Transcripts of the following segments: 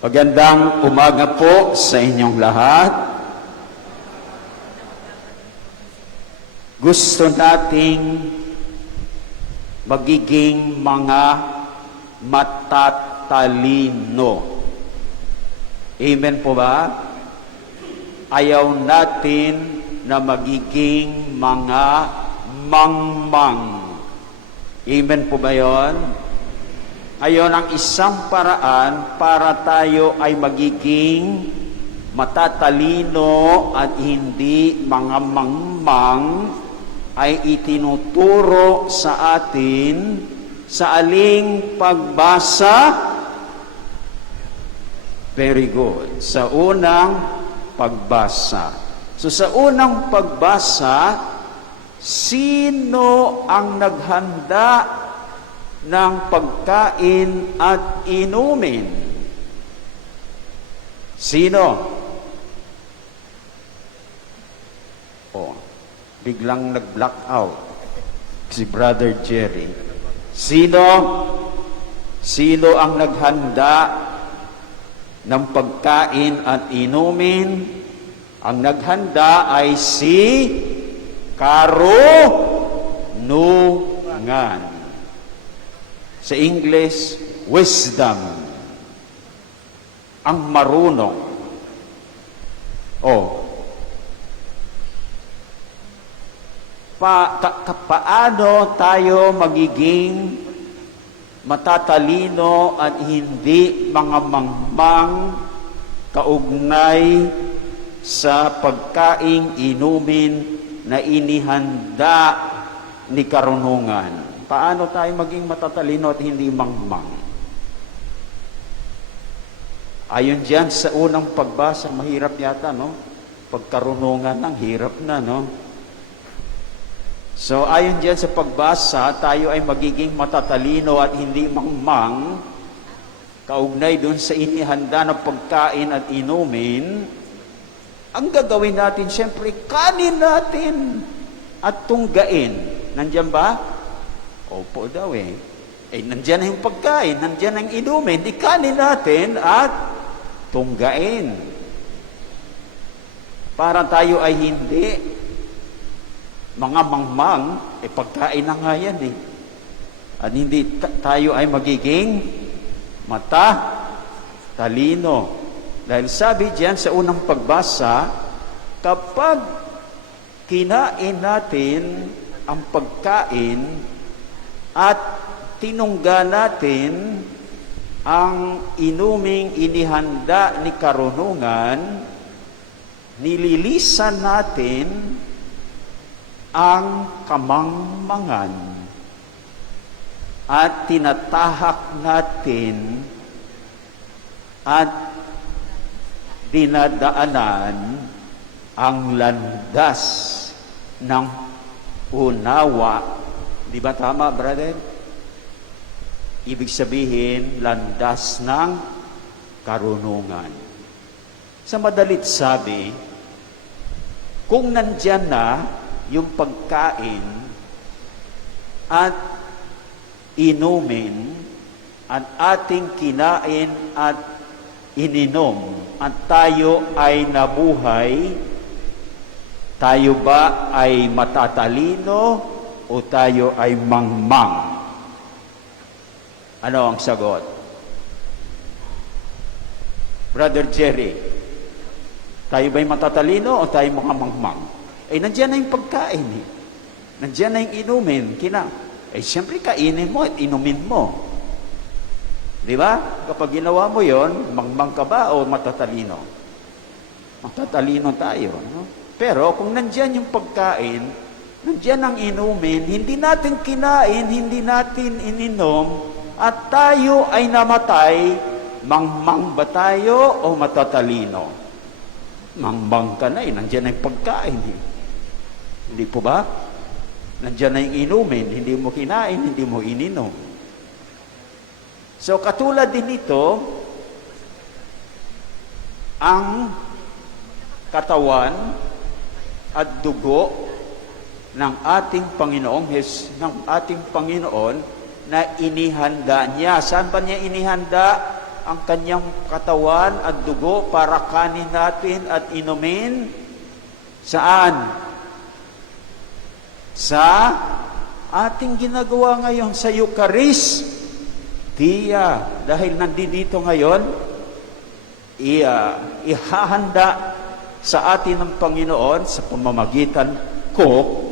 Magandang umaga po sa inyong lahat. Gusto nating magiging mga matatalino. Amen po ba? Ayaw natin na magiging mga mangmang. Amen po ba yon? Ayon ang isang paraan para tayo ay magiging matatalino at hindi mga mangmang ay itinuturo sa atin sa aling pagbasa. Very good. Sa unang pagbasa. So sa unang pagbasa, sino ang naghanda ng pagkain at inumin. Sino? Oh, biglang nag-black out si Brother Jerry. Sino? Sino ang naghanda ng pagkain at inumin? Ang naghanda ay si Karunungan. Sa English, wisdom. Ang marunong. Oh. Pa, ka, ka, paano tayo magiging matatalino at hindi mga mangmang kaugnay sa pagkaing inumin na inihanda ni karunungan? Paano tayo maging matatalino at hindi mangmang? Ayon diyan sa unang pagbasa, mahirap yata, no? Pagkarunungan ng hirap na, no? So, ayon diyan sa pagbasa, tayo ay magiging matatalino at hindi mangmang, kaugnay doon sa inihanda na pagkain at inumin, ang gagawin natin, siyempre, kanin natin at tunggain. Nandiyan ba? Opo daw eh. Eh, nandyan na yung pagkain, nandyan ang inumin, di kanin natin at tunggain. Para tayo ay hindi mga mangmang, eh pagkain na nga yan eh. At hindi ta- tayo ay magiging mata, talino. Dahil sabi diyan sa unang pagbasa, kapag kinain natin ang pagkain at tinungga natin ang inuming inihanda ni karunungan, nililisan natin ang kamangmangan at tinatahak natin at dinadaanan ang landas ng unawa. Di ba tama, brother? Ibig sabihin, landas ng karunungan. Sa madalit sabi, kung nandyan na yung pagkain at inumin at ating kinain at ininom at tayo ay nabuhay, tayo ba ay matatalino o tayo ay mangmang? Ano ang sagot? Brother Jerry, tayo ba'y matatalino o tayo mga mangmang? Eh, nandiyan na yung pagkain eh. Nandiyan na yung inumin. Kina, eh, siyempre kainin mo at inumin mo. Di ba? Kapag ginawa mo yon, mangmang ka ba o matatalino? Matatalino tayo. No? Pero kung nandyan yung pagkain, nandyan ang inumin, hindi natin kinain, hindi natin ininom, at tayo ay namatay, mangmang ba tayo o matatalino? Mangmang ka na eh, nandyan na yung pagkain eh. Hindi po ba? Nandiyan na inumin, hindi mo kinain, hindi mo ininom. So katulad din ito, ang katawan at dugo ng ating Panginoong Hes, ng ating Panginoon na inihanda niya. Saan ba niya inihanda? ang kanyang katawan at dugo para kanin natin at inumin? Saan? Sa ating ginagawa ngayon sa Eucharistia. Dahil nandito ngayon, i- ihahanda sa atin ng Panginoon sa pamamagitan ko,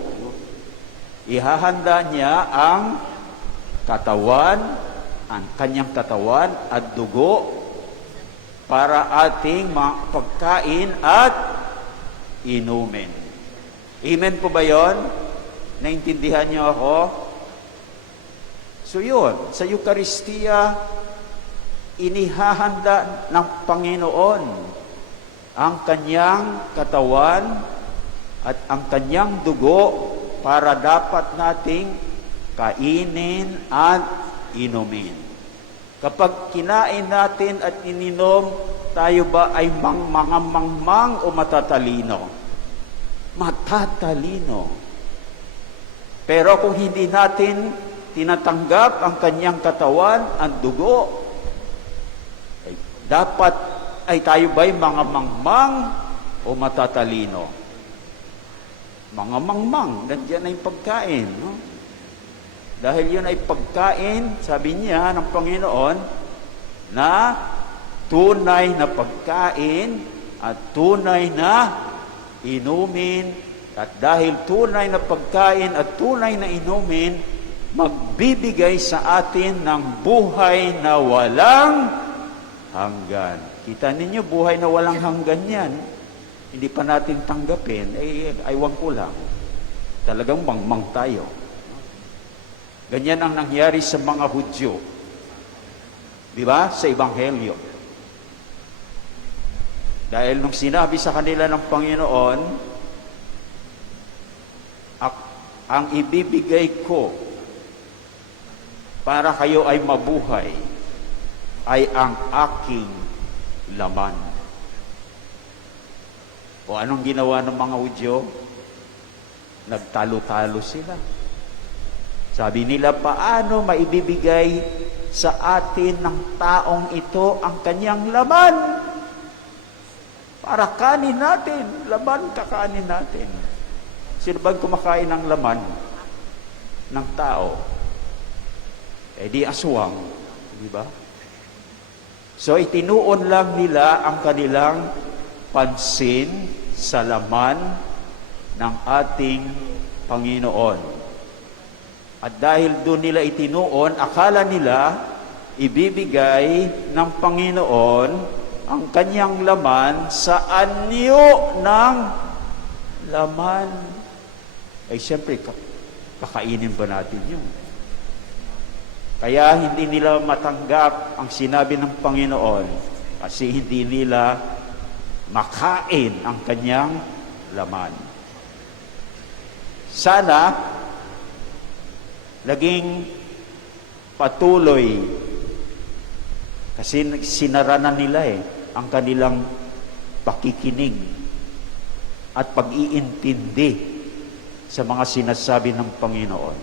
ihahanda niya ang katawan, ang kanyang katawan at dugo para ating pagkain at inumin. Amen po ba yon? Naintindihan niyo ako? So yun, sa Eucharistia, inihahanda ng Panginoon ang kanyang katawan at ang kanyang dugo para dapat nating kainin at inumin. Kapag kinain natin at ininom, tayo ba ay mang, mga mangmang o matatalino? Matatalino. Pero kung hindi natin tinatanggap ang kanyang katawan, ang dugo, ay dapat ay tayo ba'y mga mangmang o matatalino? Mga mangmang, nandiyan na yung pagkain. No? Dahil yun ay pagkain, sabi niya ng Panginoon, na tunay na pagkain at tunay na inumin. At dahil tunay na pagkain at tunay na inumin, magbibigay sa atin ng buhay na walang hanggan. Kita ninyo, buhay na walang hanggan yan. Hindi pa natin tanggapin, eh, aywan ko lang. Talagang mangmang tayo. Ganyan ang nangyari sa mga Hudyo. Di ba? Sa Ebanghelyo. Dahil nung sinabi sa kanila ng Panginoon, "Ak- ang ibibigay ko para kayo ay mabuhay ay ang aking laman. O anong ginawa ng mga Hudyo? Nagtalo-talo sila. Sabi nila, paano maibibigay sa atin ng taong ito ang kanyang laman? Para kanin natin, laman kakanin natin. Sino bang kumakain ng laman ng tao? Eh di aswang, di ba? So itinuon lang nila ang kanilang pansin sa laman ng ating Panginoon. At dahil doon nila itinuon, akala nila ibibigay ng Panginoon ang kanyang laman sa anyo ng laman. Ay siyempre, ka- kakainin ba natin yun? Kaya hindi nila matanggap ang sinabi ng Panginoon kasi hindi nila makain ang kanyang laman. Sana naging patuloy kasi sinara na nila eh ang kanilang pakikinig at pag-iintindi sa mga sinasabi ng Panginoon.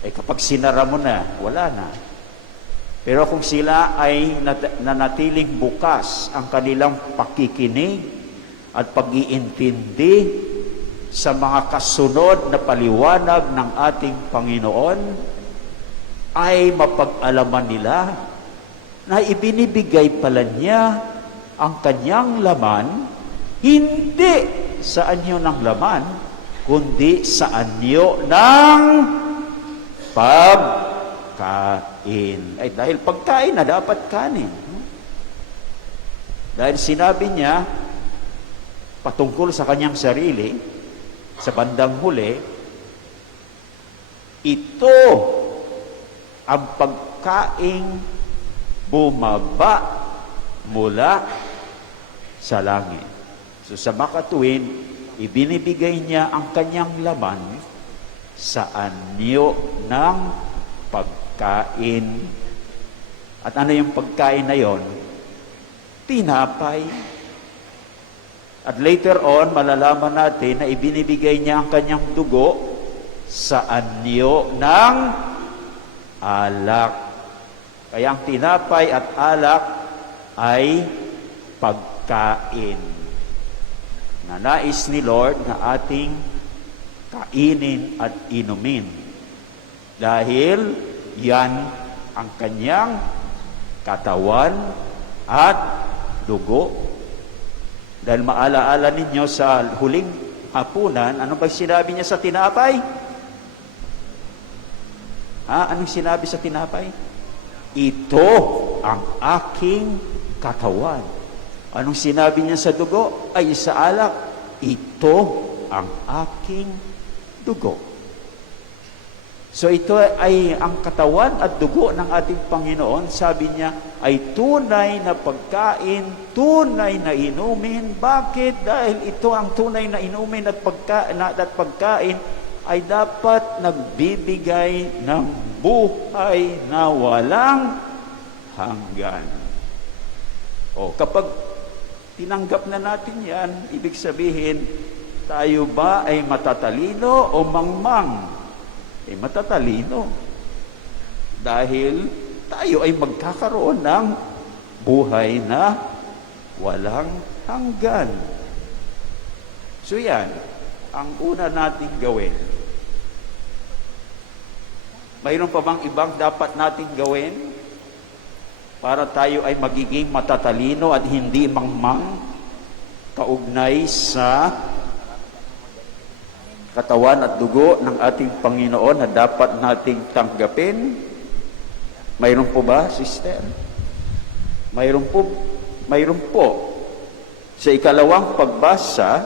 Eh kapag sinara mo na, wala na. Pero kung sila ay nat- nanatiling bukas ang kanilang pakikinig at pag-iintindi sa mga kasunod na paliwanag ng ating Panginoon, ay mapag-alaman nila na ibinibigay pala niya ang kanyang laman hindi sa anyo ng laman, kundi sa anyo ng pagkain. Ay dahil pagkain na dapat kanin. Dahil sinabi niya patungkol sa kanyang sarili sa bandang huli, ito ang pagkaing bumaba mula sa langit. So sa makatuwin, ibinibigay niya ang kanyang laman sa anyo ng pagkain. At ano yung pagkain na yon? Tinapay. At later on, malalaman natin na ibinibigay niya ang kanyang dugo sa anyo ng alak. Kaya ang tinapay at alak ay pagkain. Na nais ni Lord na ating kainin at inumin. Dahil yan ang kanyang katawan at dugo. Dahil maalaala ninyo sa huling hapunan, ano ba sinabi niya sa tinapay? Ha? Anong sinabi sa tinapay? Ito ang aking katawan. Anong sinabi niya sa dugo? Ay sa alak, ito ang aking dugo. So ito ay ang katawan at dugo ng ating Panginoon. Sabi niya ay tunay na pagkain, tunay na inumin. Bakit? Dahil ito ang tunay na inumin at pagkain, at pagkain ay dapat nagbibigay ng buhay na walang hanggan. O kapag tinanggap na natin yan, ibig sabihin, tayo ba ay matatalino o mangmang? Eh matatalino. Dahil tayo ay magkakaroon ng buhay na walang hanggan. So yan, ang una nating gawin. Mayroon pa bang ibang dapat nating gawin para tayo ay magiging matatalino at hindi mangmang kaugnay sa katawan at dugo ng ating Panginoon na dapat nating tanggapin? Mayroon po ba, sister? Mayroon po, mayroon po. Sa ikalawang pagbasa,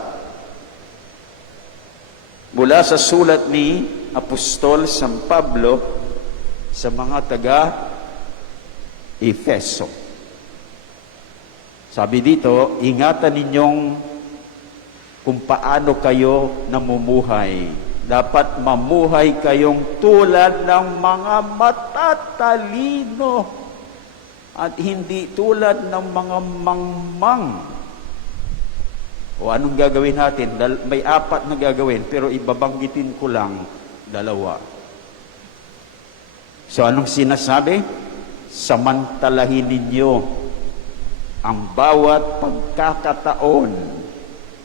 mula sa sulat ni Apostol San Pablo sa mga taga Efeso. Sabi dito, ingatan ninyong kung paano kayo namumuhay. Dapat mamuhay kayong tulad ng mga matatalino at hindi tulad ng mga mangmang. O anong gagawin natin? May apat na gagawin, pero ibabanggitin ko lang dalawa. So anong sinasabi? Samantalahin ninyo ang bawat pagkakataon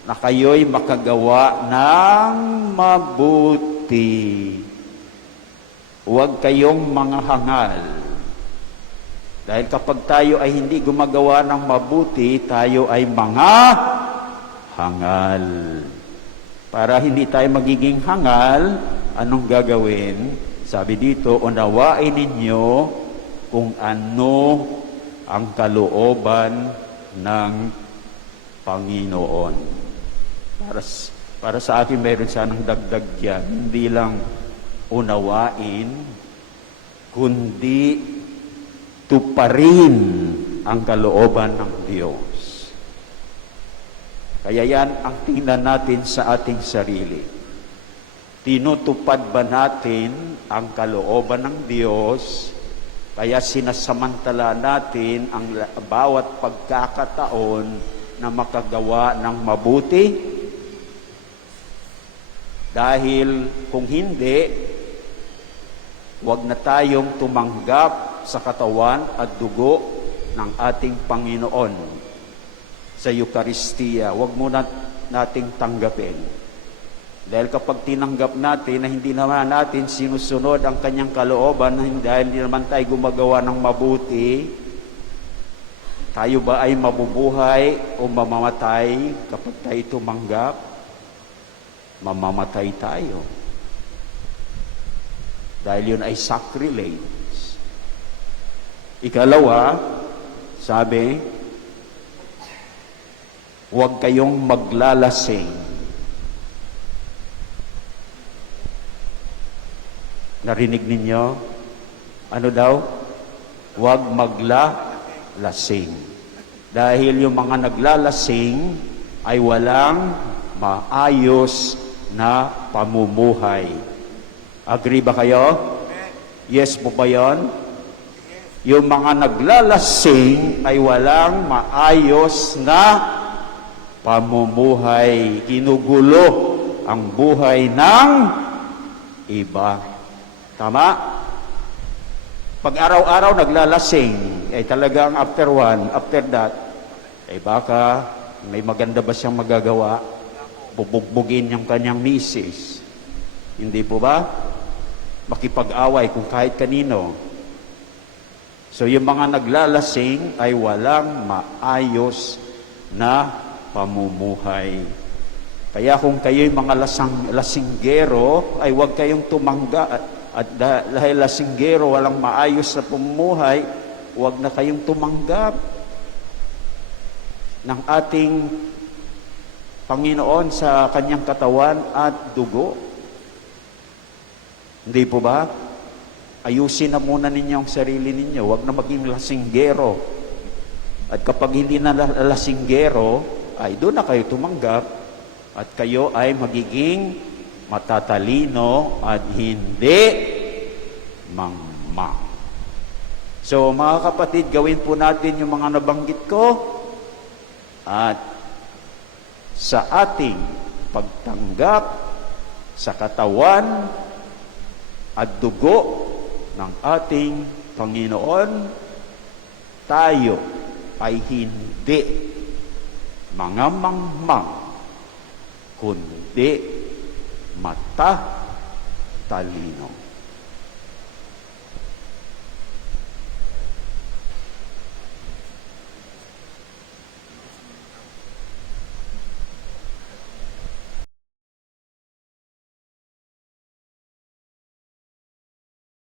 na kayo'y makagawa ng mabuti. Huwag kayong mga hangal. Dahil kapag tayo ay hindi gumagawa ng mabuti, tayo ay mga hangal. Para hindi tayo magiging hangal, anong gagawin? Sabi dito, unawain ninyo kung ano ang kalooban ng Panginoon. Para, para sa akin, mayroon sanang dagdag yan. Hindi lang unawain, kundi tuparin ang kalooban ng Diyos. Kaya yan ang tingnan natin sa ating sarili. Tinutupad ba natin ang kalooban ng Diyos? Kaya sinasamantala natin ang bawat pagkakataon na makagawa ng mabuti? Dahil kung hindi, huwag na tayong tumanggap sa katawan at dugo ng ating Panginoon sa Eucharistia. Huwag muna nating tanggapin. Dahil kapag tinanggap natin na hindi naman natin sinusunod ang kanyang kalooban, dahil hindi naman tayo gumagawa ng mabuti, tayo ba ay mabubuhay o mamamatay kapag tayo tumanggap? Mamamatay tayo. Dahil yun ay sacrilege. Ikalawa, sabi, huwag kayong maglalasing. Narinig ninyo? Ano daw? Huwag maglalasing. Dahil yung mga naglalasing ay walang maayos na pamumuhay. Agree ba kayo? Yes po ba yun? Yung mga naglalasing ay walang maayos na pamumuhay. Ginugulo ang buhay ng iba. Tama? Pag araw-araw naglalasing, ay talagang after one, after that, ay baka may maganda ba siyang magagawa? Bubugbugin yung kanyang misis. Hindi po ba? Makipag-away kung kahit kanino. So yung mga naglalasing ay walang maayos na pamumuhay. Kaya kung kayo'y mga lasang, lasinggero, ay huwag kayong tumangga. At, at dah- dahil lasinggero, walang maayos na pamumuhay, huwag na kayong tumanggap ng ating Panginoon sa kanyang katawan at dugo. Hindi po ba? Ayusin na muna ninyo ang sarili ninyo. Huwag na maging lasinggero. At kapag hindi na la- lasinggero, ay doon na kayo tumanggap at kayo ay magiging matatalino at hindi mangmang. So mga kapatid, gawin po natin yung mga nabanggit ko at sa ating pagtanggap sa katawan at dugo ng ating Panginoon, tayo ay hindi mga mangmang, kundi mata talino.